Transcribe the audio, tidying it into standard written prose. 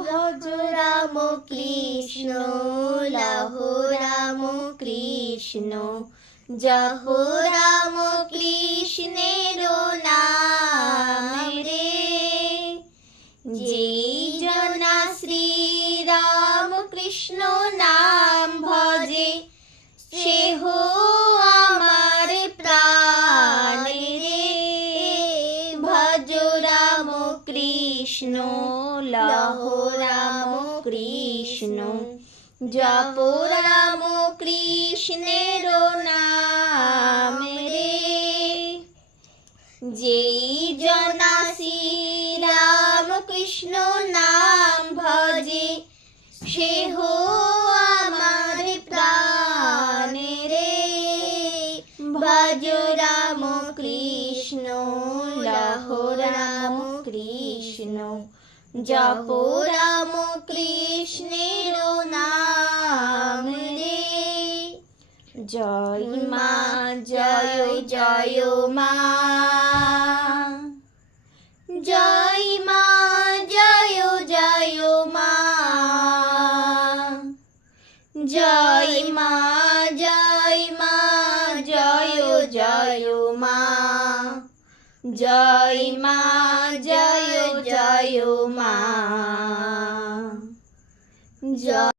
ভজ রাম কৃষ্ণ, লহ রাম কৃষ্ণ, জহ রাম কৃষ্ণের নাম রে। যেই জনা শ্রী রাম কৃষ্ণ নাম ভজে, সেহ আমার প্রাণ রে। ভজ রাম কৃষ্ণ, লহ রাম কৃষ্ণ, জপ রাম কৃষ্ণের নাম রে। যেই জনা শ্রী রাম কৃষ্ণ নাম ভজে, সেহ আমার প্রাণ রে। ভজ রাম কৃষ্ণ, লহ রাম কৃষ্ণ, জপ রাম কৃষ্ণের নাম রে। জয় মা, জয় জয় মা, জয় মা, জয় জয় মা, জয় মা, জয় মা, জয় জয় মা, জয় মা, জয় জয় মা, জয়।